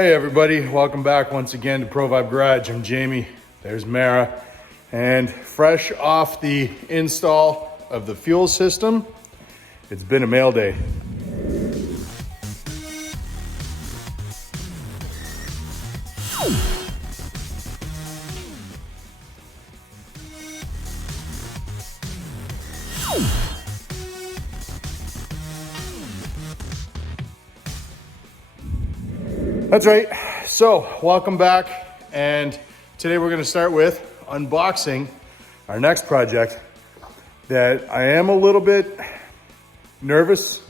Hey everybody, welcome back once again to Pro Vibe Garage. I'm Jamie, there's Mara, and fresh off the install of the fuel system, it's been a mail day. That's right. So welcome back, and today we're going to start with unboxing our next project that I am a little bit nervous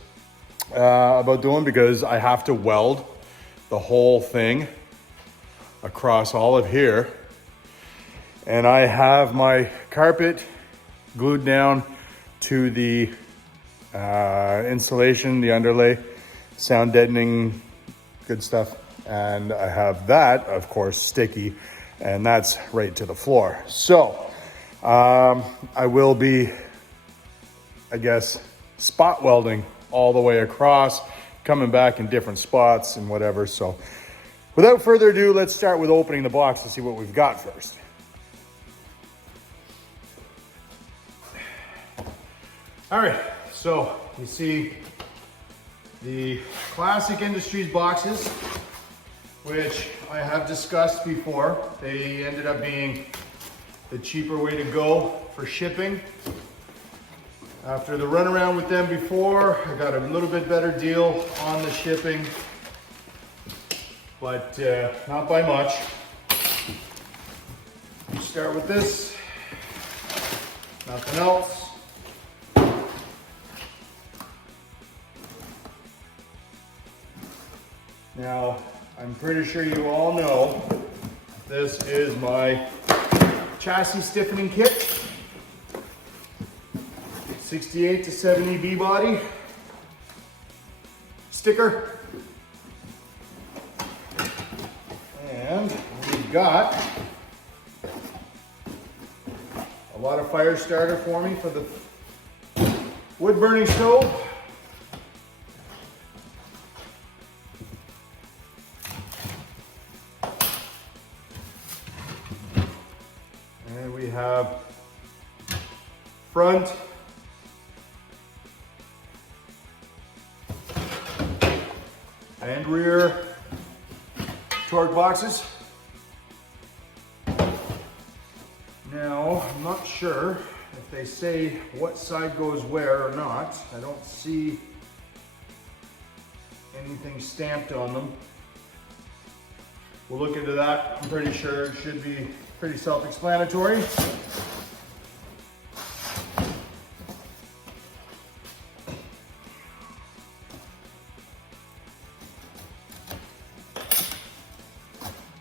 about doing because I have to weld the whole thing across all of here, and I have my carpet glued down to the insulation, the underlay, sound deadening, good stuff. And I have that, of course, sticky, and that's right to the floor. So I will be, I guess, spot welding all the way across, coming back in different spots and whatever. So without further ado, let's start with opening the box to see what we've got first. All right, so you see the Classic Industries boxes, which I have discussed before. They ended up being the cheaper way to go for shipping. After the runaround with them before, I got a little bit better deal on the shipping, but not by much. Start with this, nothing else. Now, I'm pretty sure you all know this is my Chassis Stiffening Kit. 68 to 70 B body. Sticker. And we've got a lot of fire starter for me for the wood burning stove. And we have front and rear torque boxes. Now, I'm not sure if they say what side goes where or not. I don't see anything stamped on them. We'll look into that. I'm pretty sure it should be pretty self-explanatory.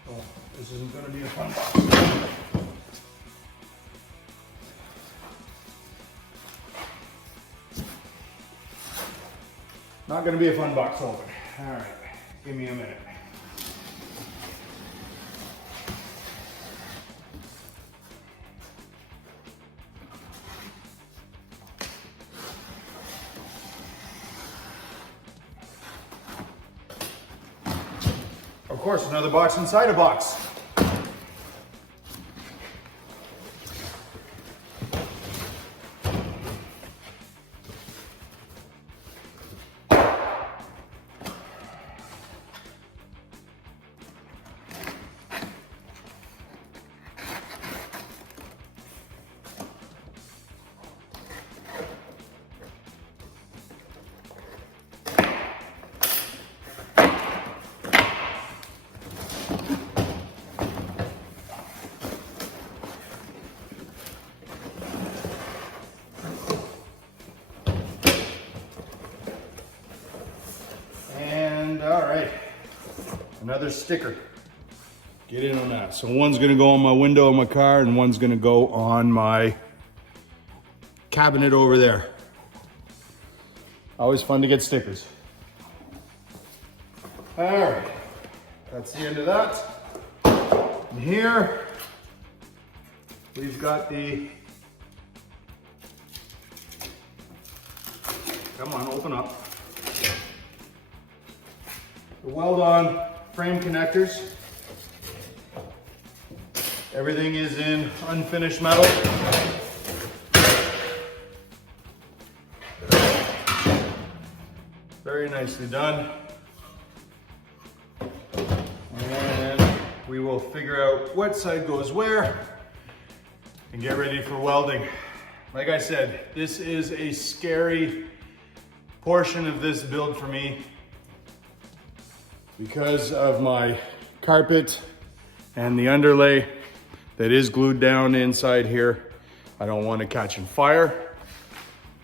Oh, this isn't going to be a fun box. Not going to be a fun box to open. All right, give me a minute. Of course, another box inside a box. All right, another sticker. Get in on that. So one's gonna go on my window of my car and one's gonna go on my cabinet over there. Always fun to get stickers. All right, that's the end of that. And here, we've got the, come on, open up. The weld on frame connectors. Everything is in unfinished metal. Very nicely done. And we will figure out what side goes where and get ready for welding. Like I said, this is a scary portion of this build for me because of my carpet and the underlay that is glued down inside here. I don't want it catching fire.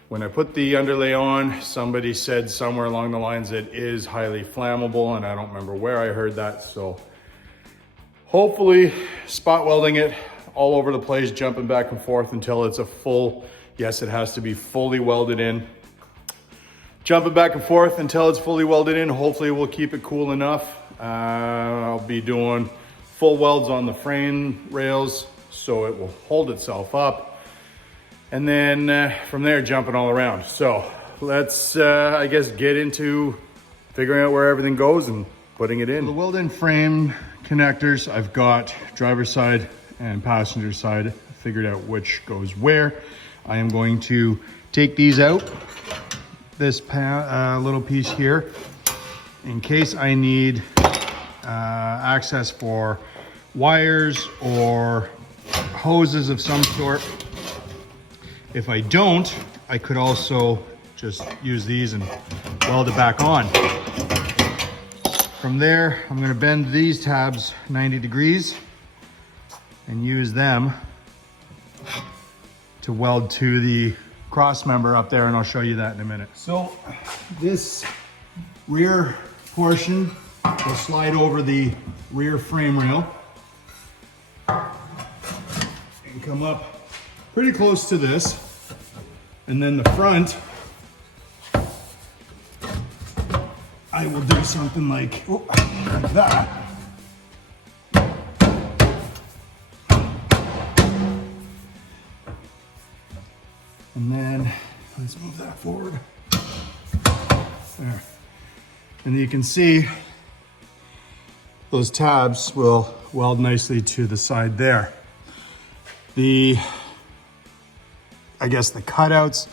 When I put the underlay on, somebody said somewhere along the lines that it is highly flammable, and I don't remember where I heard that. So hopefully spot welding it all over the place, jumping back and forth until it's a full, yes, it has to be fully welded in. Jumping back and forth until it's fully welded in. Hopefully we'll keep it cool enough. I'll be doing full welds on the frame rails so it will hold itself up. And then from there, jumping all around. So let's, I guess, get into figuring out where everything goes and putting it in. The weld-in frame connectors, I've got driver's side and passenger side figured out which goes where. I am going to take these out, this little piece here, in case I need access for wires or hoses of some sort. If I don't, I could also just use these and weld it back on. From there, I'm gonna bend these tabs 90 degrees and use them to weld to the cross member up there, and I'll show you that in a minute. So this rear portion will slide over the rear frame rail and come up pretty close to this. And then the front, I will do something like that. And then let's move that forward. There. And you can see those tabs will weld nicely to the side there. I guess the cutouts,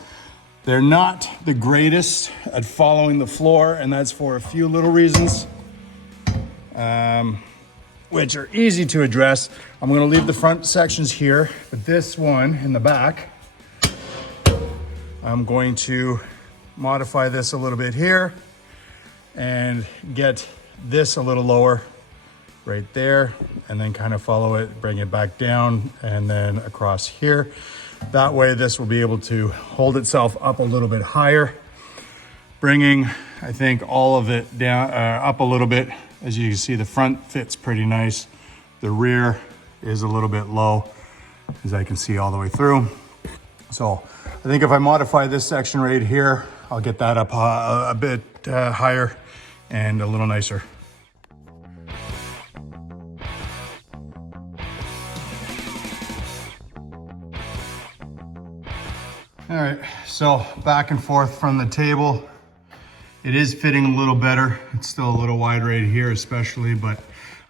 they're not the greatest at following the floor, and that's for a few little reasons, which are easy to address. I'm gonna leave the front sections here, but this one in the back, I'm going to modify this a little bit here and get this a little lower right there, and then kind of follow it, bring it back down, and then across here. That way this will be able to hold itself up a little bit higher, bringing, I think, all of it down, up a little bit. As you can see, the front fits pretty nice. The rear is a little bit low, as I can see all the way through. So I think if I modify this section right here, I'll get that up a bit higher and a little nicer. All right, so back and forth from the table. It is fitting a little better. It's still a little wide right here especially, but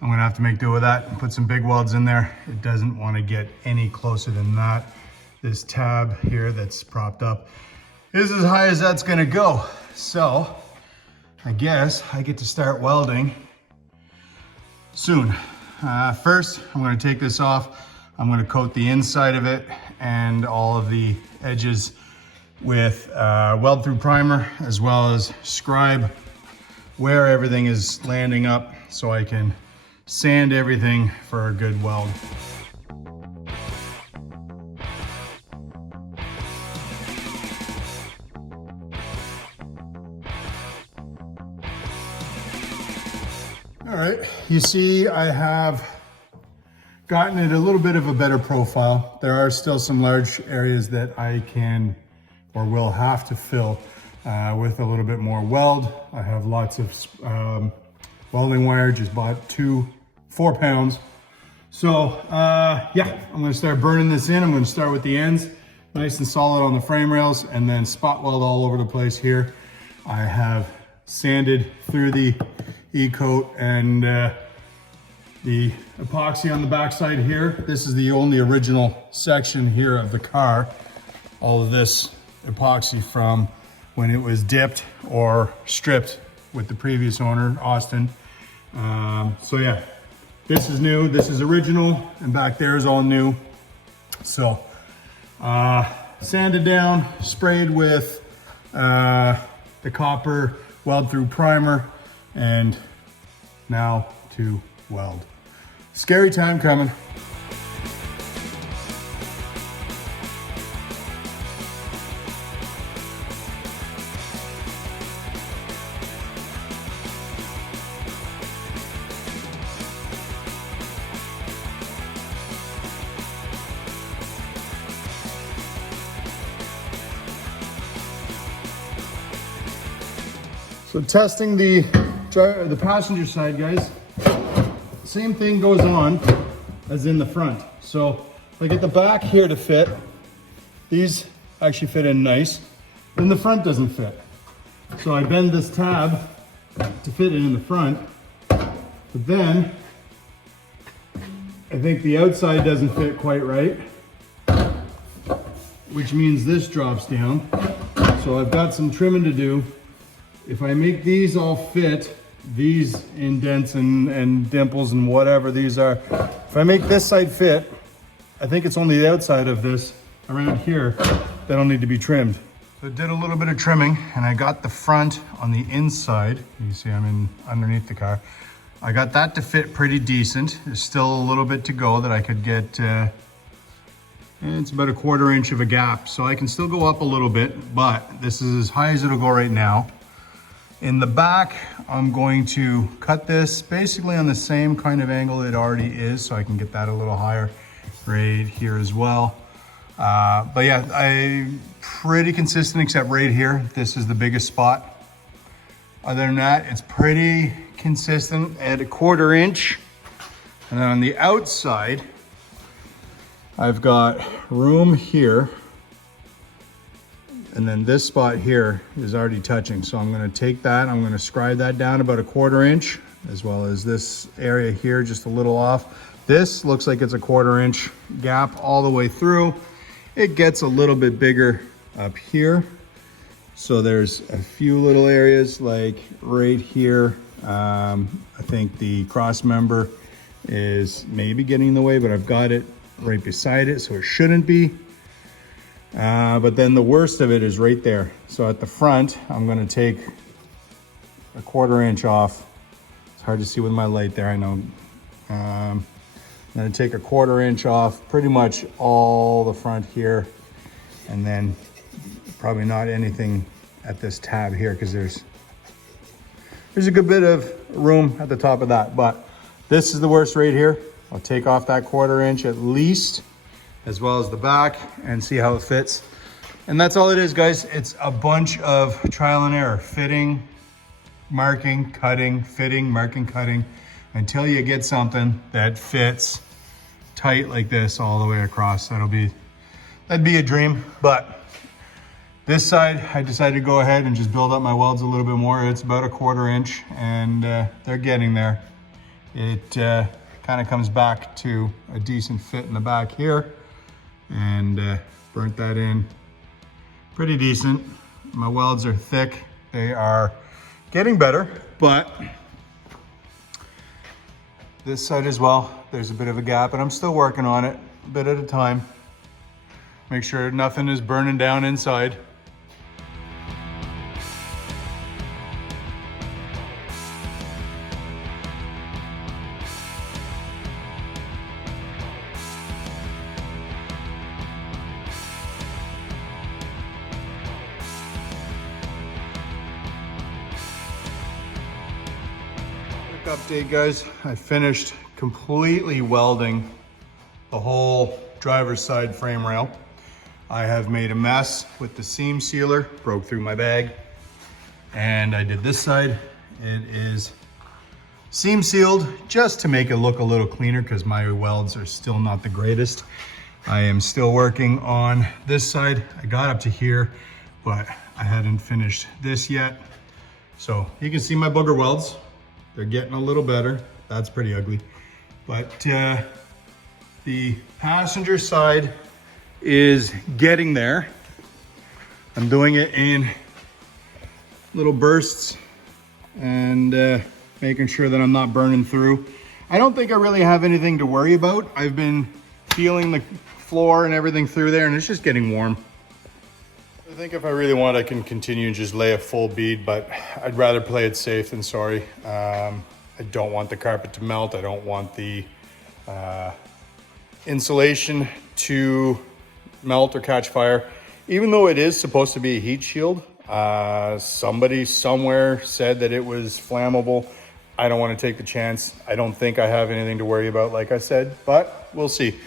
I'm gonna have to make do with that and put some big welds in there. It doesn't wanna get any closer than that. This tab here that's propped up is as high as that's gonna go. So I guess I get to start welding soon. First, I'm gonna take this off. I'm gonna coat the inside of it and all of the edges with weld through primer, as well as scribe where everything is landing up so I can sand everything for a good weld. All right, you see I have gotten it a little bit of a better profile. There are still some large areas that I can or will have to fill with a little bit more weld. I have lots of welding wire, just bought 4 pounds. So yeah, I'm gonna start burning this in. I'm gonna start with the ends, nice and solid on the frame rails, and then spot weld all over the place here. I have sanded through the E-coat and the epoxy on the backside here. This is the only original section here of the car. All of this epoxy from when it was dipped or stripped with the previous owner, Austin. So yeah, this is new, this is original, and back there is all new. So sanded down, sprayed with the copper weld through primer, and now to weld. Scary time coming. So testing the passenger side, guys, same thing goes on as in the front. So I get the back here to fit. These actually fit in nice. Then the front doesn't fit. So I bend this tab to fit it in the front. But then I think the outside doesn't fit quite right, which means this drops down. So I've got some trimming to do. If I make these all fit, these indents and dimples and whatever these are, if I make this side fit, I think it's only the outside of this around here that'll need to be trimmed. So I did a little bit of trimming and I got the front on the inside. You see I'm in underneath the car. I got that to fit pretty decent. There's still a little bit to go that I could get, it's about a 1/4 inch of a gap. So I can still go up a little bit, but this is as high as it'll go right now. In the back, I'm going to cut this basically on the same kind of angle it already is, so I can get that a little higher right here as well. But yeah, I'm pretty consistent except right here. This is the biggest spot. Other than that, it's pretty consistent at a 1/4 inch. And then on the outside, I've got room here. And then this spot here is already touching. So I'm gonna take that, I'm gonna scribe that down about a 1/4 inch, as well as this area here, just a little off. This looks like it's a 1/4 inch gap all the way through. It gets a little bit bigger up here. So there's a few little areas like right here. I think the cross member is maybe getting in the way, but I've got it right beside it, so it shouldn't be. But then the worst of it is right there. So at the front, I'm gonna take a 1/4 inch off. It's hard to see with my light there, I know. I'm gonna take a 1/4 inch off, pretty much all the front here. And then probably not anything at this tab here, because there's a good bit of room at the top of that. But this is the worst right here. I'll take off that 1/4 inch at least, as well as the back, and see how it fits. And that's all it is, guys. It's a bunch of trial and error. Fitting, marking, cutting, fitting, marking, cutting, until you get something that fits tight like this all the way across. That'd be a dream. But this side, I decided to go ahead and just build up my welds a little bit more. It's about a 1/4 inch, and they're getting there. It kind of comes back to a decent fit in the back here. And burnt that in pretty decent. My welds are thick. They are getting better, but this side as well, there's a bit of a gap, and I'm still working on it a bit at a time. Make sure nothing is burning down inside. Update, guys. I finished completely welding the whole driver's side frame rail. I have made a mess with the seam sealer, broke through my bag, and I did this side. It is seam sealed just to make it look a little cleaner, because my welds are still not the greatest. I am still working on this side. I got up to here, but I hadn't finished this yet. So you can see my booger welds. They're getting a little better. That's pretty ugly. But the passenger side is getting there. I'm doing it in little bursts and making sure that I'm not burning through. I don't think I really have anything to worry about. I've been feeling the floor and everything through there, and it's just getting warm. I think if I really want, I can continue and just lay a full bead, but I'd rather play it safe than sorry. I don't want the carpet to melt. I don't want the insulation to melt or catch fire. Even though it is supposed to be a heat shield, somebody somewhere said that it was flammable. I don't want to take the chance. I don't think I have anything to worry about, like I said, but we'll see.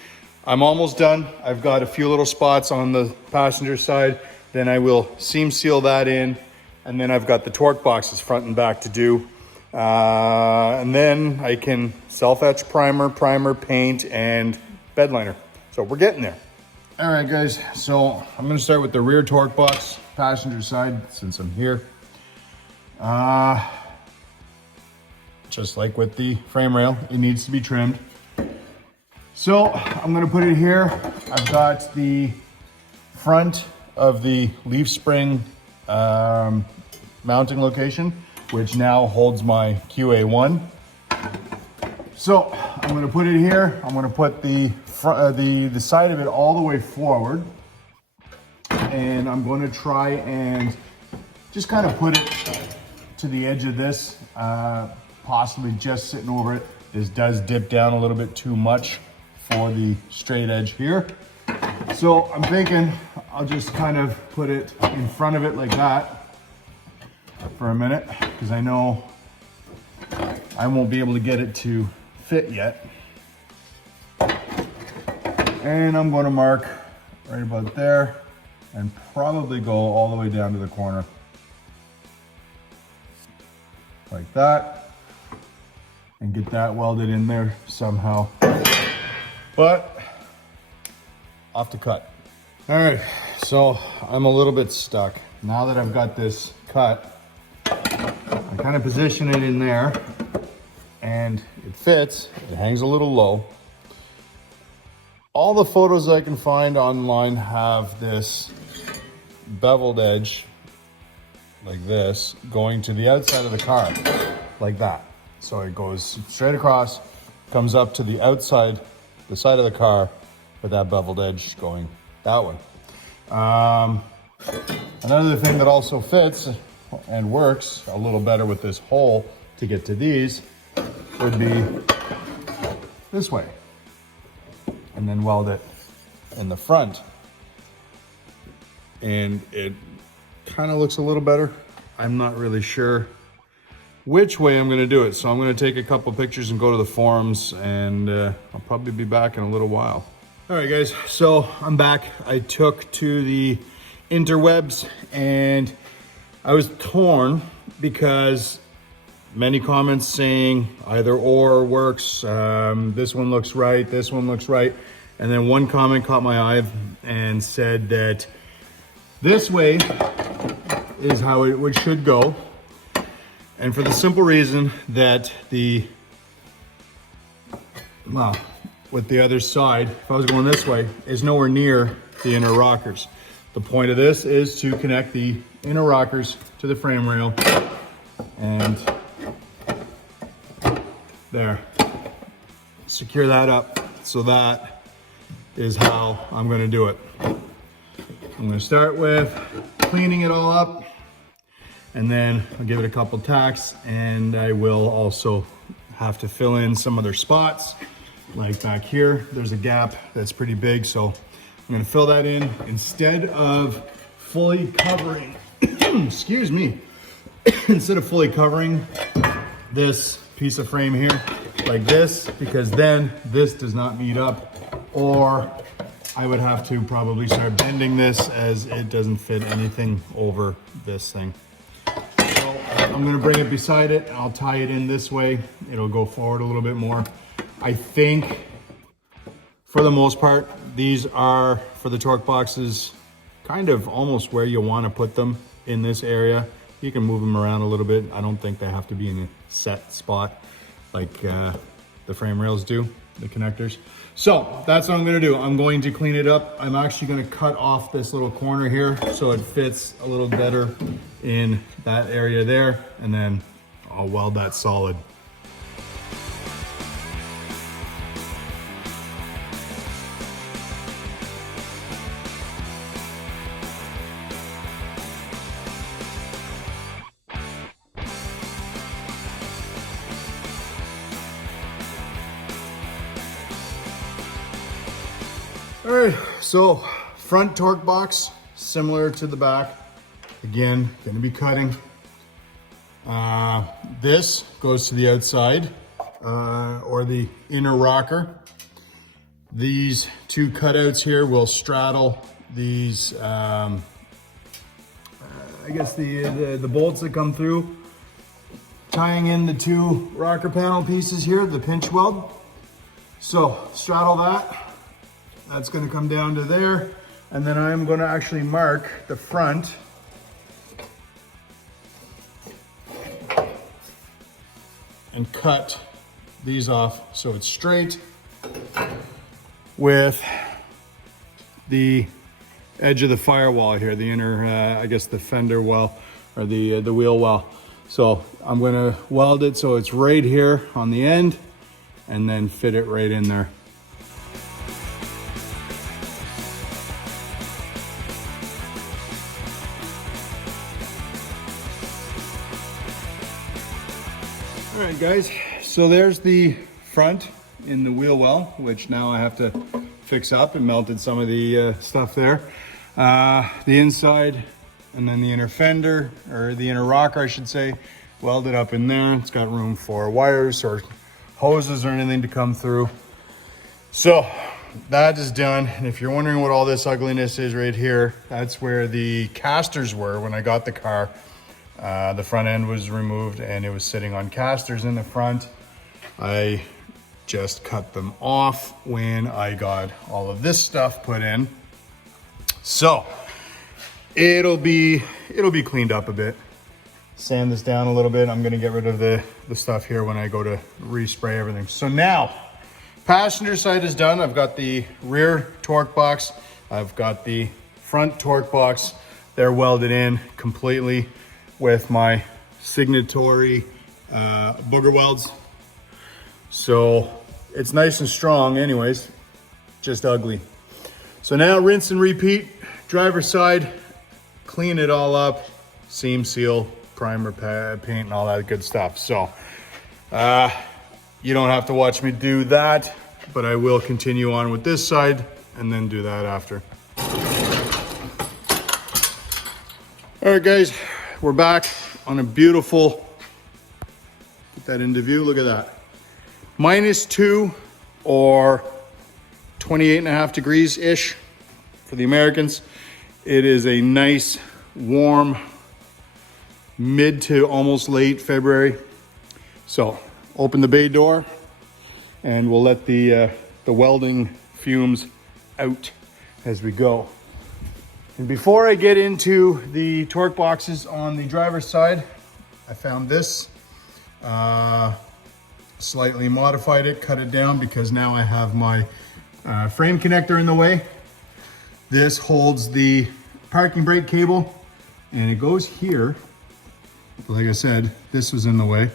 I'm almost done. I've got a few little spots on the passenger side. Then I will seam seal that in. And then I've got the torque boxes front and back to do. And then I can self-etch primer, paint, and bed liner. So we're getting there. All right, guys. So I'm gonna start with the rear torque box, passenger side, since I'm here. Just like with the frame rail, it needs to be trimmed. So I'm gonna put it here. I've got the front of the leaf spring mounting location, which now holds my QA1. So I'm gonna put it here. I'm gonna put the side of it all the way forward. And I'm gonna try and just kind of put it to the edge of this, possibly just sitting over it. This does dip down a little bit too much for the straight edge here. So I'm thinking I'll just kind of put it in front of it like that for a minute, because I know I won't be able to get it to fit yet. And I'm going to mark right about there and probably go all the way down to the corner like that and get that welded in there somehow. But off to cut. All right, so I'm a little bit stuck. Now that I've got this cut, I kind of position it in there and it fits. It hangs a little low. All the photos I can find online have this beveled edge like this going to the outside of the car like that. So it goes straight across, comes up to the outside, the side of the car, with that beveled edge going that way. Another thing that also fits and works a little better with this hole to get to these would be this way, and then weld it in the front. And it kind of looks a little better. I'm not really sure which way I'm gonna do it. So I'm gonna take a couple pictures and go to the forums, and I'll probably be back in a little while. All right, guys, so I'm back. I took to the interwebs and I was torn because many comments saying either or works. This one looks right, this one looks right. And then one comment caught my eye and said that this way is how it should go. And for the simple reason that with the other side, if I was going this way, is nowhere near the inner rockers. The point of this is to connect the inner rockers to the frame rail, and there, secure that up. So that is how I'm gonna do it. I'm gonna start with cleaning it all up, and then I'll give it a couple tacks, and I will also have to fill in some other spots. Like back here, there's a gap that's pretty big, so I'm gonna fill that in instead of fully covering, excuse me, instead of fully covering this piece of frame here like this, because then this does not meet up, or I would have to probably start bending this as it doesn't fit anything over this thing. So I'm gonna bring it beside it, and I'll tie it in this way. It'll go forward a little bit more. I think for the most part, these are, for the torque boxes, kind of almost where you want to put them in this area. You can move them around a little bit. I don't think they have to be in set spot like the frame rails do, the connectors. So that's what I'm gonna do. I'm going to clean it up. I'm actually gonna cut off this little corner here so it fits a little better in that area there, and then I'll weld that solid. All right, so front torque box, similar to the back. Again, gonna be cutting. This goes to the outside, or the inner rocker. These two cutouts here will straddle these, I guess the bolts that come through, tying in the two rocker panel pieces here, the pinch weld. So straddle that. That's gonna come down to there. And then I'm gonna actually mark the front and cut these off so it's straight with the edge of the firewall here, the inner, I guess the fender well, or the wheel well. So I'm gonna weld it so it's right here on the end and then fit it right in there. All right, guys, so there's the front in the wheel well, which now I have to fix up and melted some of the stuff there. The inside and then the inner fender, or the inner rocker, I should say, welded up in there. It's got room for wires or hoses or anything to come through. So that is done. And if you're wondering what all this ugliness is right here, that's where the casters were when I got the car. The front end was removed and it was sitting on casters in the front. I just cut them off when I got all of this stuff put in. So it'll be cleaned up a bit. Sand this down a little bit. I'm gonna get rid of the stuff here when I go to respray everything. So now, passenger side is done. I've got the rear torque box. I've got the front torque box. They're welded in completely with my signatory booger welds. So it's nice and strong anyways, just ugly. So now rinse and repeat, driver's side, clean it all up, seam seal, primer, paint, and all that good stuff. So you don't have to watch me do that, but I will continue on with this side and then do that after. All right, guys. We're back on a beautiful, put that into view, look at that. -2 or 28.5 degrees-ish for the Americans. It is a nice, warm, mid to almost late February. So open the bay door and we'll let the welding fumes out as we go. And before I get into the torque boxes on the driver's side, I found this, slightly modified it, cut it down because now I have my frame connector in the way. This holds the parking brake cable and it goes here. Like I said, this was in the way.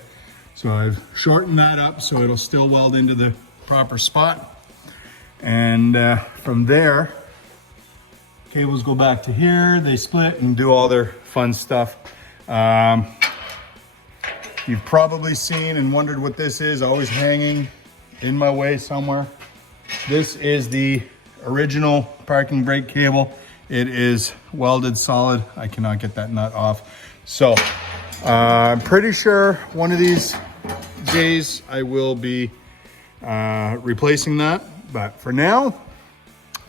So I've shortened that up so it'll still weld into the proper spot. And from there, cables go back to here, they split and do all their fun stuff. You've probably seen and wondered what this is, always hanging in my way somewhere. This is the original parking brake cable. It is welded solid. I cannot get that nut off. So I'm pretty sure one of these days I will be replacing that. But for now,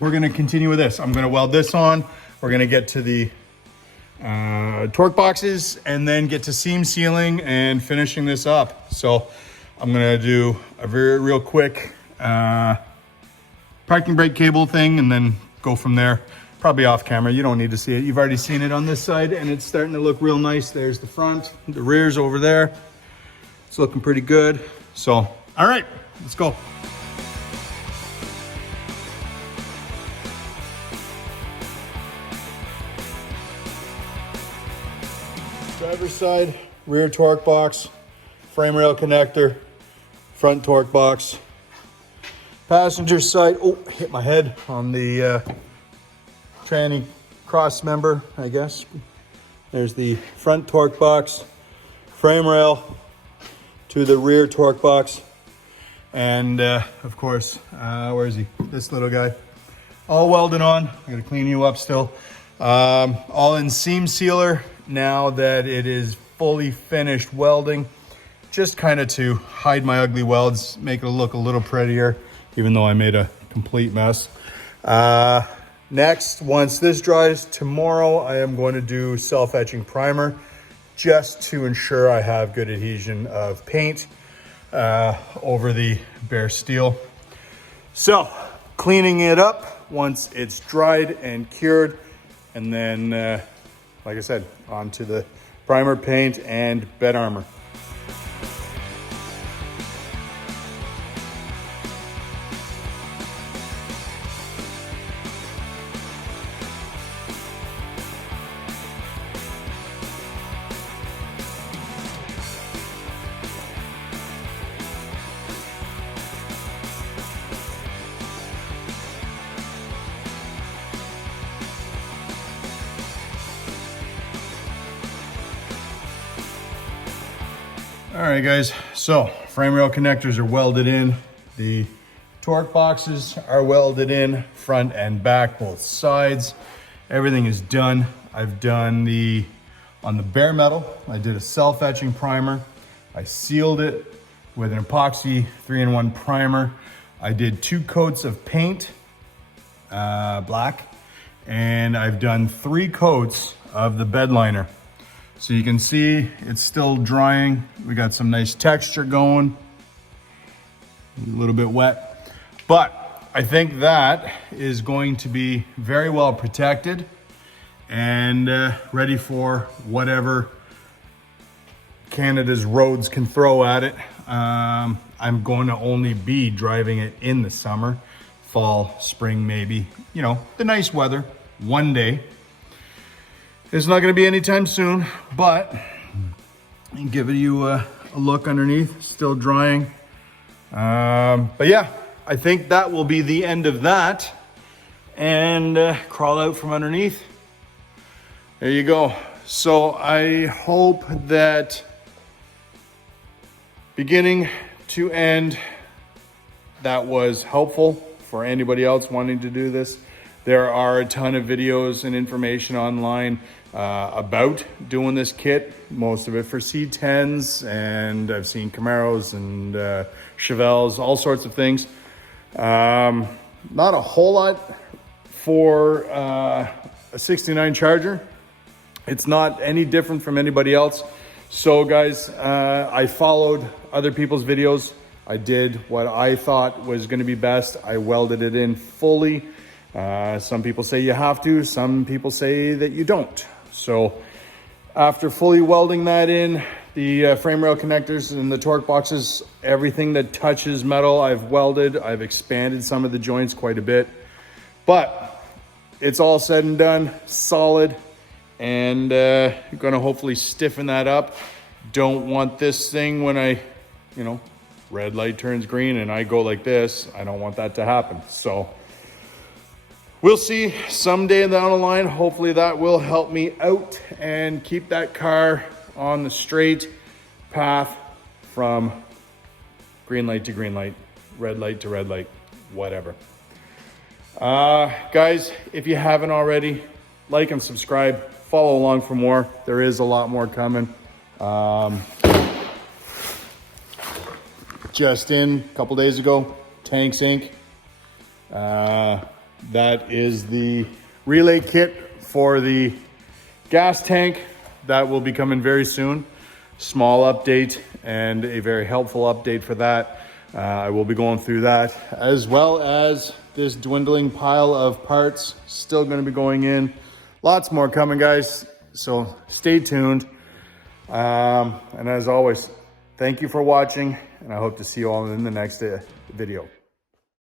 we're gonna continue with this. I'm gonna weld this on. We're gonna get to the torque boxes and then get to seam sealing and finishing this up. So I'm gonna do a real quick parking brake cable thing and then go from there. Probably off camera, you don't need to see it. You've already seen it on this side and it's starting to look real nice. There's the front, the rear's over there. It's looking pretty good. So, all right, let's go. Driver's side, rear torque box, frame rail connector, front torque box. Passenger side, oh, hit my head on the tranny cross member, I guess. There's the front torque box, frame rail to the rear torque box. And of course, where is he? This little guy. All welded on. I'm gonna clean you up still. All in seam sealer now that it is fully finished welding. Just kind of to hide my ugly welds, make it look a little prettier, even though I made a complete mess. Next, once this dries tomorrow, I am going to do self-etching primer just to ensure I have good adhesion of paint over the bare steel. So, cleaning it up once it's dried and cured, and then, like I said, onto the primer, paint, and bed armor. All right, guys, so frame rail connectors are welded in. The torque boxes are welded in, front and back, both sides. Everything is done. I've done on the bare metal, I did a self-etching primer. I sealed it with an epoxy 3-in-1 primer. I did 2 coats of paint, black, and I've done 3 coats of the bed liner. So you can see it's still drying. We got some nice texture going. A little bit wet. But I think that is going to be very well protected and ready for whatever Canada's roads can throw at it. I'm going to only be driving it in the summer, fall, spring maybe. You know, the nice weather, one day. It's not gonna be anytime soon, but I'll give you a look underneath, still drying. But yeah, I think that will be the end of that. And crawl out from underneath. There you go. So I hope that beginning to end, that was helpful for anybody else wanting to do this. There are a ton of videos and information online about doing this kit, most of it for C10s, and I've seen Camaros and Chevelles, all sorts of things. Not a whole lot for a 69 Charger. It's not any different from anybody else. So guys, I followed other people's videos. I did what I thought was gonna be best. I welded it in fully. Some people say you have to, some people say that you don't. So after fully welding that in, the frame rail connectors and the torque boxes, everything that touches metal, I've welded. I've expanded some of the joints quite a bit, but it's all said and done, solid, and gonna hopefully stiffen that up. Don't want this thing when I, you know, red light turns green and I go like this. I don't want that to happen. So we'll see someday down the line. Hopefully that will help me out and keep that car on the straight path from green light to green light, red light to red light, whatever. Guys, if you haven't already, like and subscribe, follow along for more. There is a lot more coming. Just in a couple days ago, Tanks Inc. That is the relay kit for the gas tank. That will be coming very soon. Small update and a very helpful update for that. I will be going through that, as well as this dwindling pile of parts still going to be going in. Lots more coming, guys. So stay tuned. And as always, Thank you for watching, and I hope to see you all in the next video.